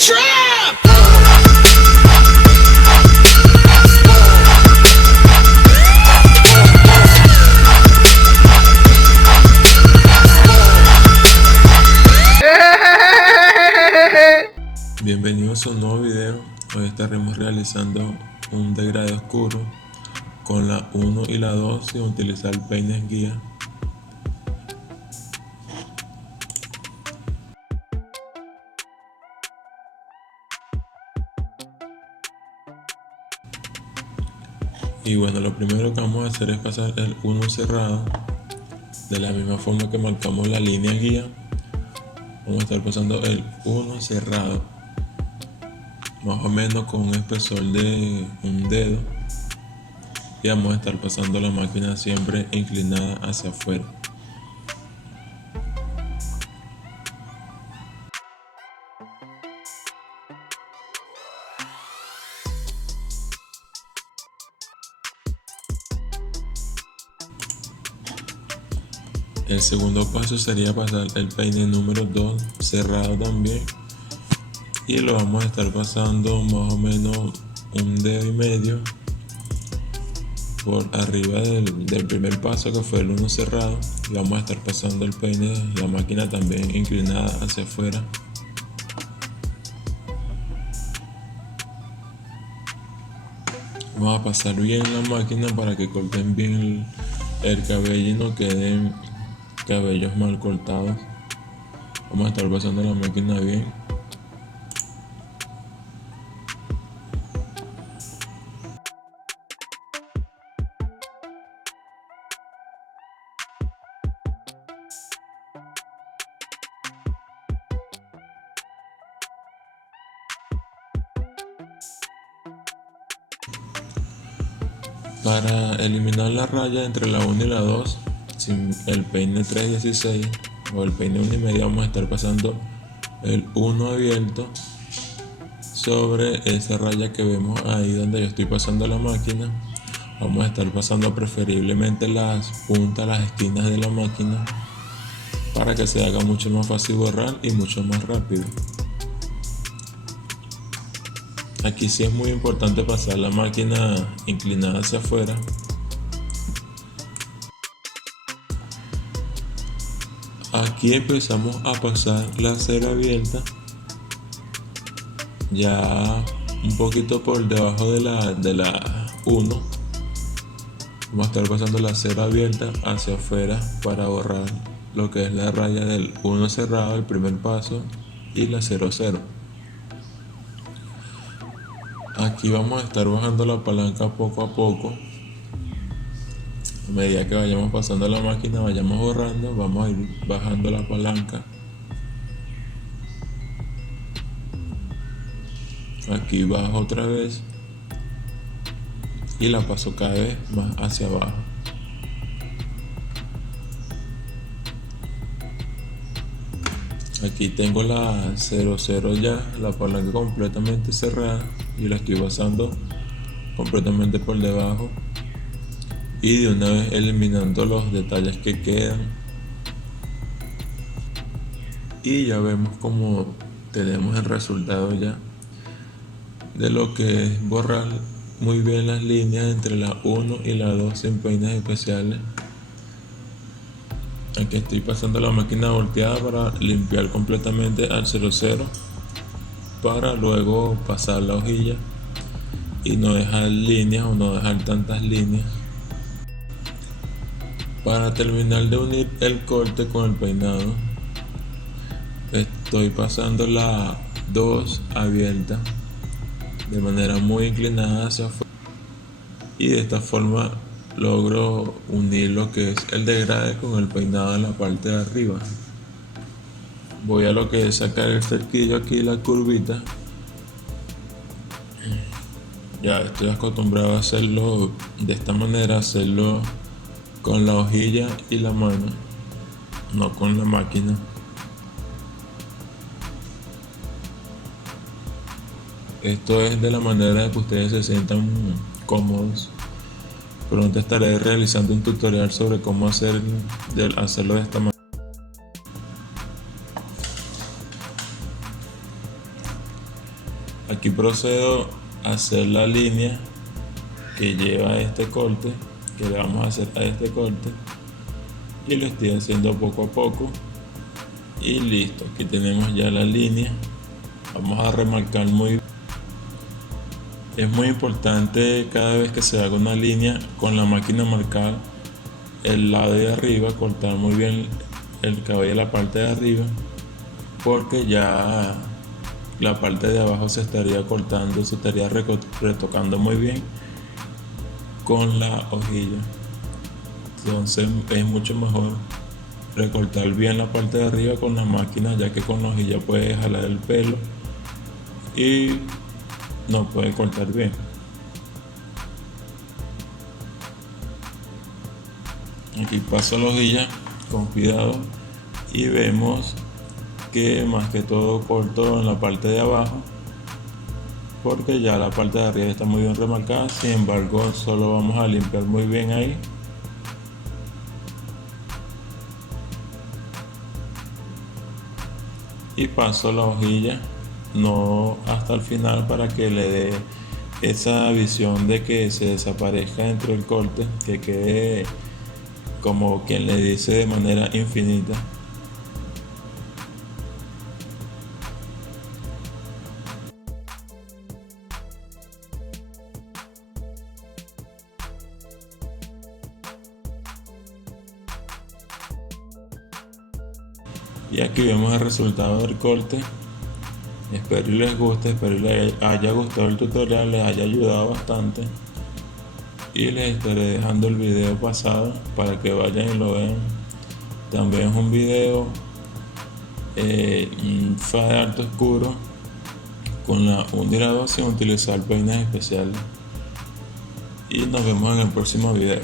trap. Bienvenidos a un nuevo video. Hoy estaremos realizando un degradé oscuro con la 1 y la 2 sin utilizar peines guía. Y bueno, lo primero que vamos a hacer es pasar el 1 cerrado de la misma forma que marcamos la línea guía. Vamos a estar pasando el 1 cerrado más o menos con un espesor de un dedo, y vamos a estar pasando la máquina siempre inclinada hacia afuera. El segundo paso sería pasar el peine número 2 cerrado también, y lo vamos a estar pasando más o menos un dedo y medio por arriba del primer paso, que fue el 1 cerrado, y vamos a estar pasando el peine, la máquina también inclinada hacia afuera. Vamos a pasar bien la máquina para que corten bien el cabello y no queden cabellos mal cortados. Vamos a estar pasando la máquina bien. Para eliminar la raya entre la 1 y la 2, sin el peine 316 o el peine 1 y medio, vamos a estar pasando el 1 abierto sobre esa raya que vemos ahí donde yo estoy pasando la máquina. Vamos a estar pasando preferiblemente las puntas, las esquinas de la máquina, para que se haga mucho más fácil borrar y mucho más rápido. Aquí sí es muy importante pasar la máquina inclinada hacia afuera. Aquí empezamos a pasar la cera abierta ya un poquito por debajo de la 1. Vamos a estar pasando la cera abierta hacia afuera para borrar lo que es la raya del 1 cerrado, el primer paso, y la 00. Aquí vamos a estar bajando la palanca poco a poco. A medida que vayamos pasando la máquina, vayamos borrando, vamos a ir bajando la palanca. Aquí bajo otra vez y la paso cada vez más hacia abajo. Aquí tengo la 00 ya, la palanca completamente cerrada, y la estoy pasando completamente por debajo, y de una vez eliminando los detalles que quedan. Y ya vemos como tenemos el resultado ya de lo que es borrar muy bien las líneas entre la 1 y la 2 sin peines especiales. Aquí estoy pasando la máquina volteada para limpiar completamente al 00, para luego pasar la hojilla y no dejar líneas o no dejar tantas líneas. Para terminar de unir el corte con el peinado, estoy pasando la 2 abierta de manera muy inclinada hacia afuera, y de esta forma logro unir lo que es el degradé con el peinado en la parte de arriba. Voy a lo que es sacar el cerquillo aquí, la curvita. Ya estoy acostumbrado a hacerlo de esta manera, hacerlo con la hojilla y la mano, no con la máquina. Esto es de la manera de que ustedes se sientan cómodos. Pronto estaré realizando un tutorial sobre cómo hacerlo de esta manera. Aquí procedo a hacer la línea que lleva a este corte, que le vamos a hacer a este corte, y lo estoy haciendo poco a poco. Y listo, aquí tenemos ya la línea. Vamos a remarcar muy bien. Es muy importante cada vez que se haga una línea con la máquina marcar el lado de arriba, cortar muy bien el cabello de la parte de arriba, porque ya la parte de abajo se estaría cortando, se estaría retocando muy bien con la hojilla. Entonces es mucho mejor recortar bien la parte de arriba con la máquina, ya que con la hojilla puedes jalar el pelo y no puede cortar bien. Aquí paso la hojilla con cuidado y vemos que más que todo corto en la parte de abajo, porque ya la parte de arriba está muy bien remarcada. Sin embargo, solo vamos a limpiar muy bien ahí. Y paso la hojilla no hasta el final, para que le dé esa visión de que se desaparezca dentro del corte, que quede como quien le dice de manera infinita. Y aquí vemos el resultado del corte. Espero y les guste, espero y les haya gustado el tutorial, les haya ayudado bastante. Y les estaré dejando el video pasado para que vayan y lo vean. También es un video fa de alto oscuro con la 1 y la 2 sin utilizar peines especiales. Y nos vemos en el próximo video.